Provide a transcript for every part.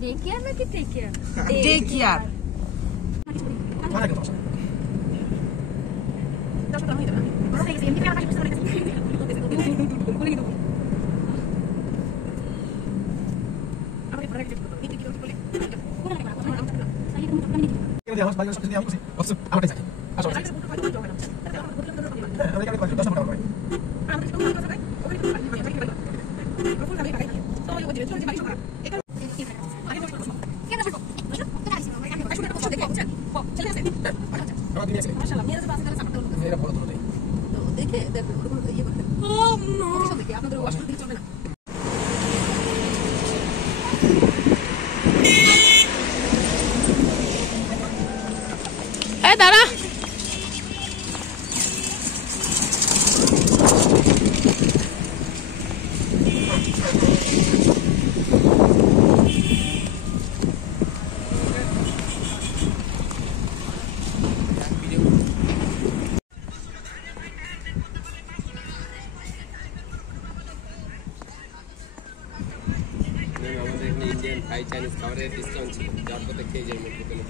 Day care নাকি take care? Day care. দাঁড়া, Indian থাই Chinese খাবারের ডিসকাউন্ট ছিল, যার পথে খেয়ে যাই মুরগি পেলে।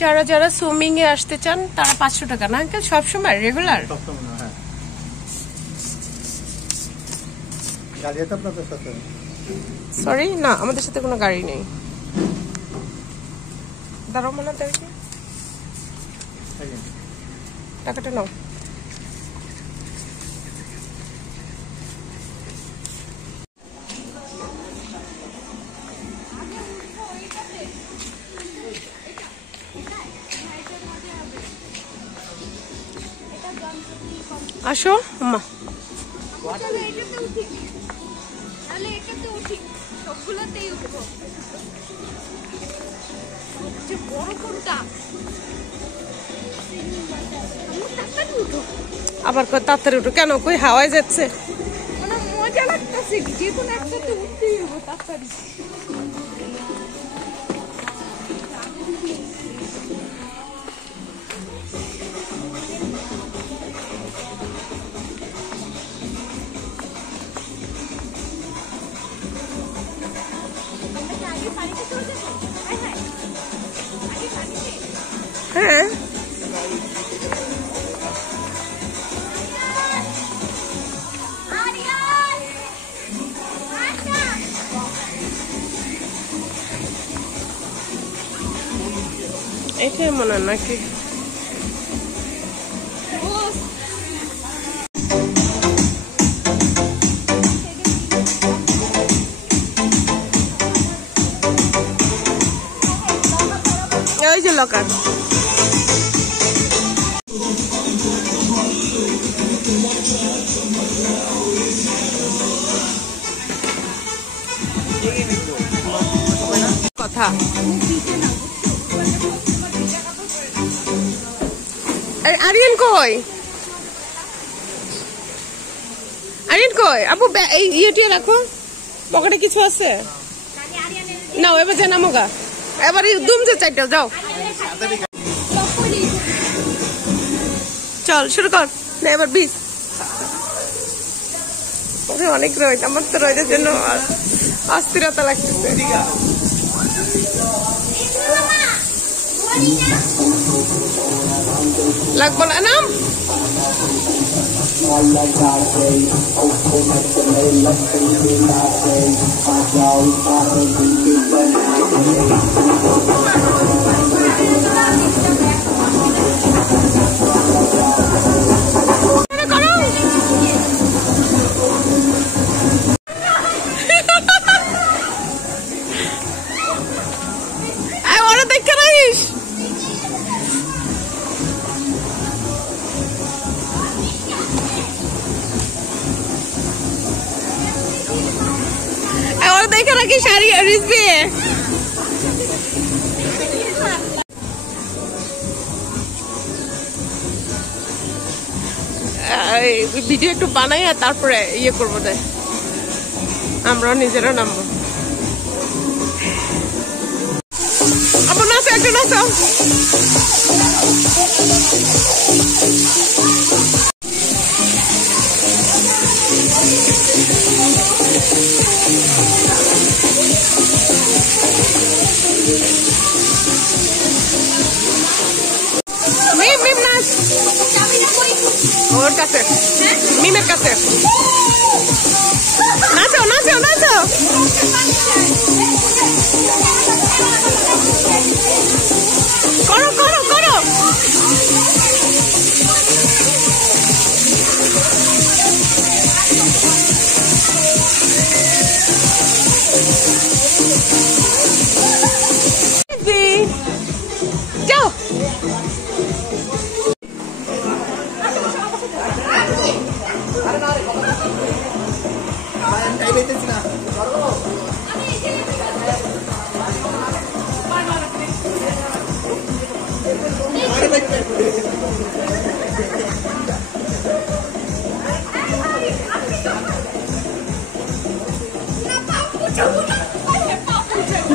যারা যারা সুইমিং এ আসতে চান তারা 500 টাকা না আঙ্কেল? সবসময় রেগুলার? সরি না, আমাদের সাথে কোনো গাড়ি নেই। দাঁড়াও, মনে দেখি টাকাটা নাও। আসো আম্মা। আবার তাড়াতাড়ি উঠো কেন? কই হাওয়ায় যাচ্ছে? মজা লাগতেছে, যে কোনো একটাতে উঠতেই হবো তাড়াতাড়ি। হ্যাঁ, এটাই মনে হয় নাকি? ওই যে লকার। কথা আরিয়ান কই? আরিয়ান কই? আপু এই ইয়েটিয়ে রাখো, পকেটে কিছু আছে নাও। এবার যে নামোগা, এবার দুম যে চারটা যাও। চল শুরু কর না এবার। বিশ অনেক রোদ, আমার তো রোদের জন্য অস্থিরতা লাগতেছে। লাগবো না নাম। দেখে রাখি শাড়ি রিজবি। ভিডিও একটু বানাই আর তারপরে ইয়ে করবো, দেয় আমরা নিজেরা নামবো। আপনার নাচো, একটু নাচো। মিম নাচ ওর কাছে, মিমের কাছে। নাচো নাচো নাচো। করো করো করো। যাও।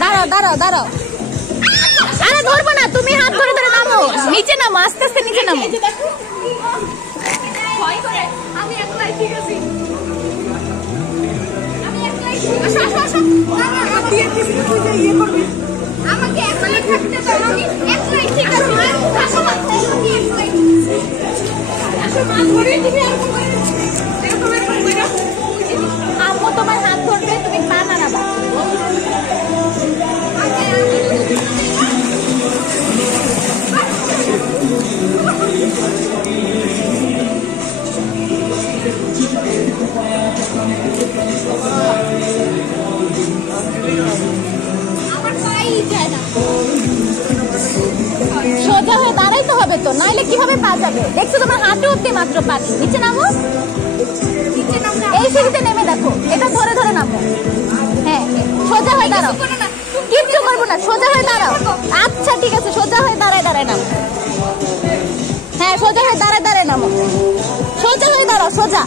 দাঁড়াও দাঁড়াও দাঁড়াও, আরে ধরবো না, তুমি হাত ধরে ধরে নামো, নিচে নামো, আস্তে আস্তে নিচে নামো। আমি একলাই, ঠিক আছে আমাকে একলাই থাকতে দাও, আমি একলাই, ঠিক আছে আম্মু তোমার হাত ধরবে, তুমি পা নাড়াবা। সোজা হয়ে দাঁড়াইতে হবে তো, নাইলে কিভাবে পা যাবে? দেখছো তোমার হাঁটু অব্দি মাত্র পানি। নিচে নামো, এই সিঁড়িতে নেমে দেখো, এটা ধরে ধরে নামো। হ্যাঁ সোজা হয়ে দাঁড়াও, কিচ্ছু করবো না, সোজা হয়ে দাঁড়াও। আচ্ছা ঠিক আছে, সোজা হয়ে দাঁড়ায় দাঁড়ায় নামো। হ্যাঁ সোজা হয়ে দাঁড়ায় দাঁড়ায় নামো, সোজা হয়ে দাঁড়াও, সোজা।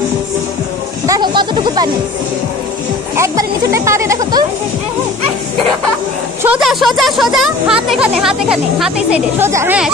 দেখো কতটুকু পানি, একবার নিচুটায় পা দিয়ে দেখো তো। সোজা সোজা সোজা, হাত এখানে, হাত এখানে, হাত এই সাইডে, সোজা। হ্যাঁ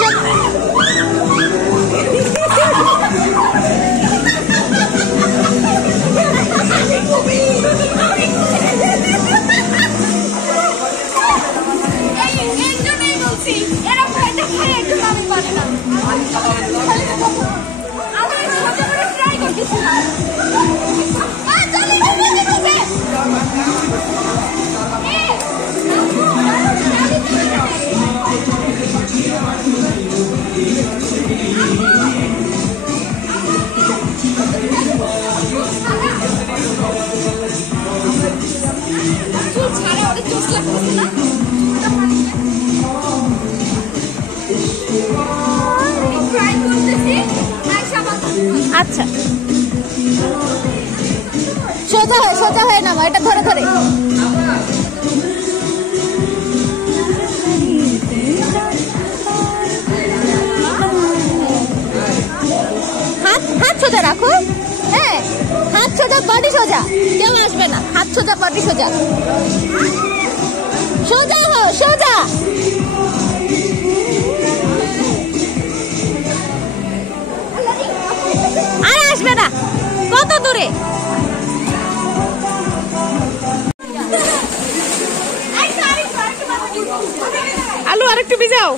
আচ্ছা সোজা হয়ে নামো, এটা ধরে ধরে। হাত সোজা রাখো, হ্যাঁ হাত সোজা, বডি সোজা, কেউ আসবে না। হাত সোজা, বডি সোজা, সোজা হো, সোজা। আর আসবে না, কত দূরে। আলু আরেকটু ভিজাও।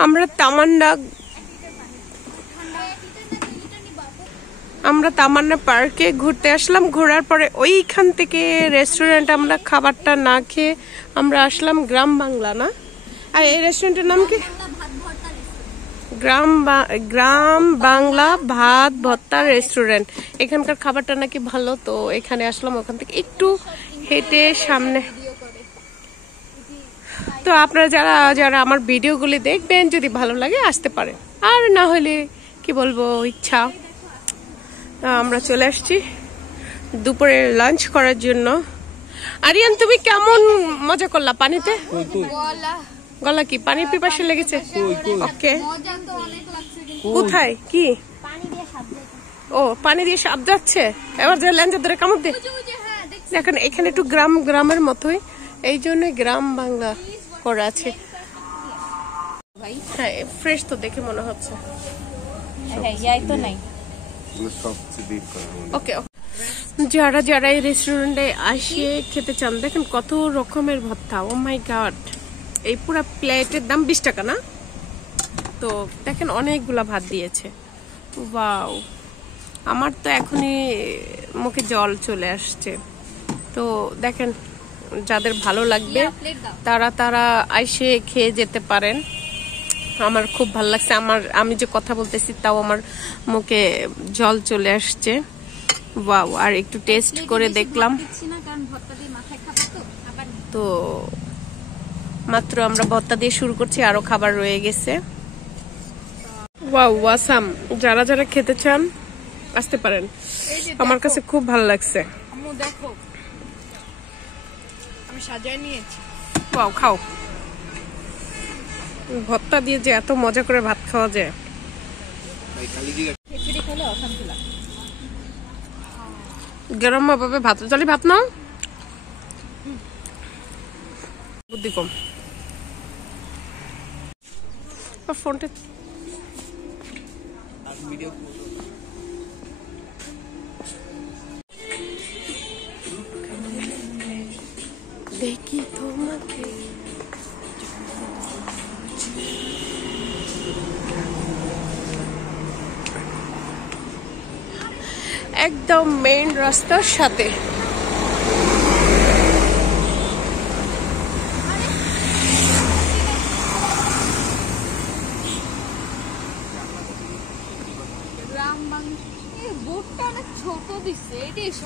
আমরা তামান্না পার্কে ঘুরতে আসলাম। ঘোরার পরে ওইখান থেকে রেস্টুরেন্ট আমরা খাবারটা না খেয়ে আমরা আসলাম গ্রাম বাংলা, না? আর এই রেস্টুরেন্টের নাম কি? গ্রাম বাংলা ভাত ভর্তা রেস্টুরেন্ট। এখানকার খাবারটা নাকি ভালো, তো এখানে আসলাম। ওখান থেকে একটু হেঁটে সামনে। তো আপনারা যারা যারা আমার ভিডিওগুলি দেখবেন, যদি ভালো লাগে আসতে পারে, আর না হলে কি বলবো, ইচ্ছা। আমরা চলে আসছি দুপুরে লাঞ্চ করার জন্য। আরিয়ান, তুমি কেমন মজা করলা পানিতে? গলা কি পানির পিপাসা লেগেছে? ওকে, কোথায় কি? ও, পানি দিয়ে সাপ যাচ্ছে। এবার যে ল্যাঞ্চা ধরে কামড় দে। দেখেন এখানে একটু গ্রামের মতোই, এই জন্য গ্রাম বাংলা করা আছে। হ্যাঁ, ফ্রেশ তো দেখে মনে হচ্ছে। ওকে, যারা যারা এই রেস্টুরেন্টে আসে খেতে চান, দেখেন কত রকমের ভর্তা। ও মাই গড, এই পুরো প্লেটের দাম 20 টাকা না? তো দেখেন অনেকগুলা ভাত দিয়েছে। ওয়াও, আমার তো এখনই মুখে জল চলে আসছে। তো দেখেন, যাদের ভালো লাগবে তারা এসে খেয়ে যেতে পারেন। আমার খুব ভালো লাগছে। আমি যে কথা বলতেছি তাও আমার মুখে জল চলে আসছে। ওয়াও, আর একটু টেস্ট করে দেখলাম। তো মাত্র আমরা ভর্তা দিয়ে শুরু করছি, আরো খাবার রয়ে গেছে। Wow, awesome. যারা যারা খেতে চান আসতে পারেন, আমার কাছে খুব ভালো লাগছে। দেখো, আমি সাজায় নিয়েছি। ওয়াও, খাও। ভর্তা দিয়ে যে এত মজা করে ভাত খাওয়া যায়। গরম ভাবে ভাত চলি, ভাত নাও। বুদ্ধি কম। ফোনটা দেখি তোমাকে। একদম মেইন রাস্তার সাথে।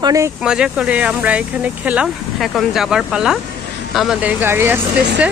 অনেক মজা করে আমরা এখানে খেলাম। এখন যাবার পালা, আমাদের গাড়ি আসতেছে।